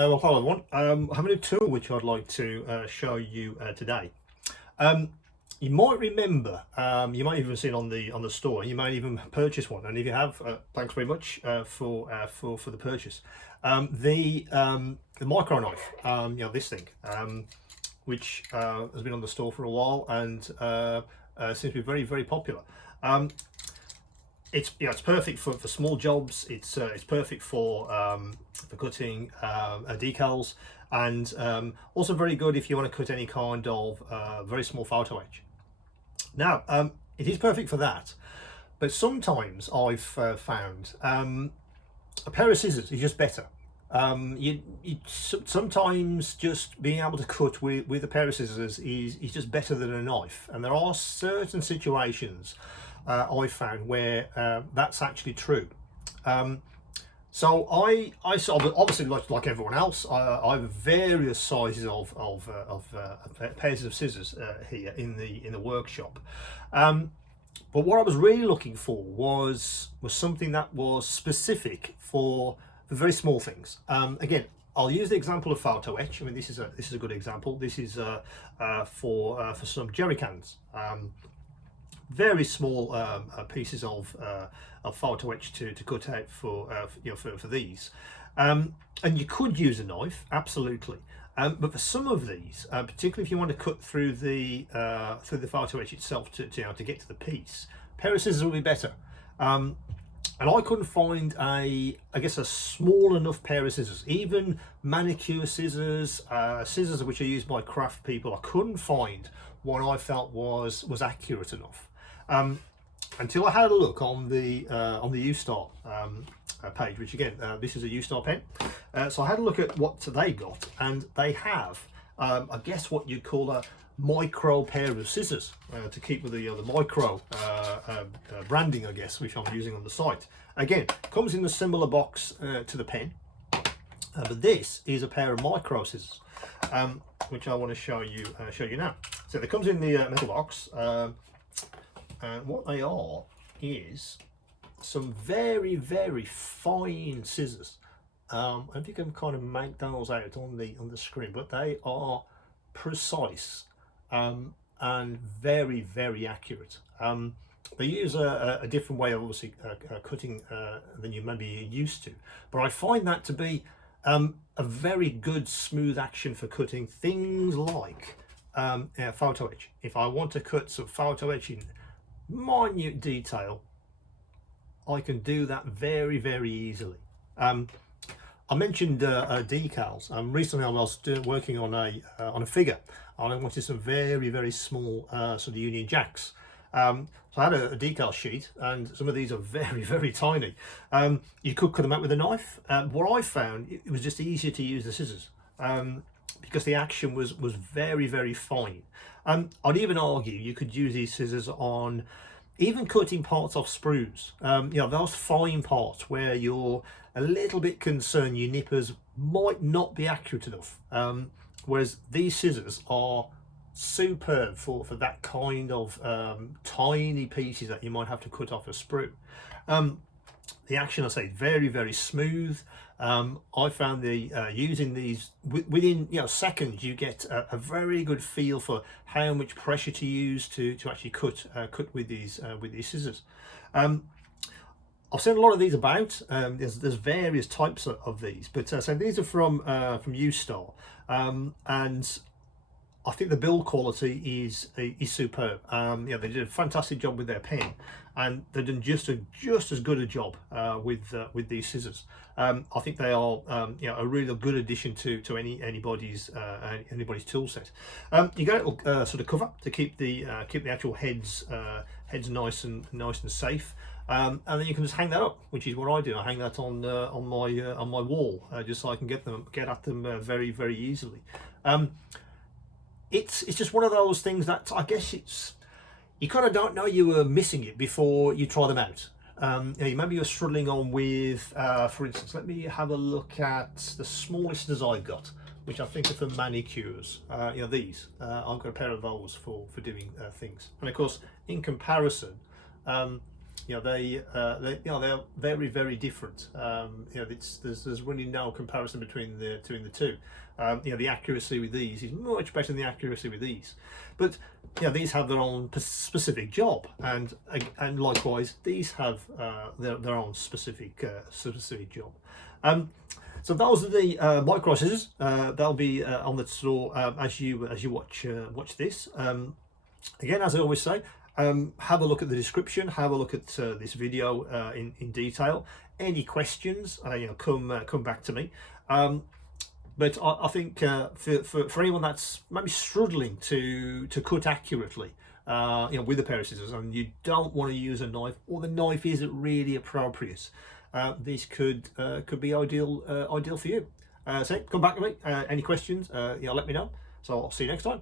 Well, hello everyone. I have a new tool which I'd like to show you today. You might remember, you might even see it on the store. You might even purchase one, and if you have, thanks very much for the purchase. The micro knife, this thing, which has been on the store for a while and seems to be very popular. It's perfect for small jobs. It's perfect for cutting decals, and also very good if you want to cut any kind of very small photo etch. Now, it is perfect for that, but sometimes I've found a pair of scissors is just better. Sometimes just being able to cut with a pair of scissors is just better than a knife, and there are certain situations I've found where that's actually true. So I obviously like everyone else, I have various sizes of pairs of scissors here in the workshop. But what I was really looking for was something that was specific for very small things. Again, I'll use the example of Photoetch. I mean, this is a good example. This is for some jerry cans. Very small pieces of Photoetch to cut out for these, and you could use a knife, absolutely, but for some of these, particularly if you want to cut through the Photoetch itself to get to the piece, a pair of scissors will be better. And I couldn't find a small enough pair of scissors, even manicure scissors, scissors which are used by craft people. I couldn't find one I felt was accurate enough. Until I had a look on the U-Star page, which again, this is a U-Star pen. So I had a look at what they got, and they have, I guess, what you'd call a micro pair of scissors to keep with the micro branding, I guess, which I'm using on the site. Again, comes in a similar box to the pen, but this is a pair of micro scissors, which I want to show you now. So it comes in the metal box. And what they are is some very fine scissors. I don't know if you can kind of make those out on the screen, but they are precise and very accurate. They use a different way of obviously cutting than you maybe used to, but I find that to be a very good smooth action for cutting things like photo etch. If I want to cut some photo etch in minute detail, I can do that very easily. I mentioned decals. Recently I was working on a figure, and I wanted some very small sort of Union Jacks. So I had a decal sheet, and some of these are very tiny. You could cut them out with a knife. What I found, it was just easier to use the scissors, because the action was very fine. I'd even argue you could use these scissors on even cutting parts off sprues. Those fine parts where you're a little bit concerned your nippers might not be accurate enough. Whereas these scissors are superb for that kind of tiny pieces that you might have to cut off a sprue. The action, I say, very smooth. I found using these within seconds, you get a very good feel for how much pressure to use to actually cut with these scissors. I've seen a lot of these about. There's various types of these, but so these are from U-Star, and I think the build quality is superb. They did a fantastic job with their pen, and they've done just as good a job with these scissors. I think they are a really good addition to anybody's tool set. You get a little sort of cover to keep the actual heads nice and safe. And then you can just hang that up, which is what I do. I hang that on my wall, just so I can get at them very easily. It's just one of those things that I guess you kind of don't know you were missing it before you try them out. Maybe you're struggling on with, for instance, let me have a look at the smallest scissors I got, which I think are for manicures. These. I've got a pair of those for doing things. And of course, in comparison, they're very, very different. There's really no comparison between the two. The accuracy with these is much better than the accuracy with these, but these have their own specific job, and likewise these have their own specific job. So those are the micro scissors. They'll be on the store as you watch this. Again, as I always say, have a look at the description, have a look at this video in detail. Any questions, come back to me. But I think for anyone that's maybe struggling to cut accurately, with a pair of scissors, and you don't want to use a knife, or the knife isn't really appropriate, this could be ideal for you. So come back to me. Any questions? Let me know. So I'll see you next time.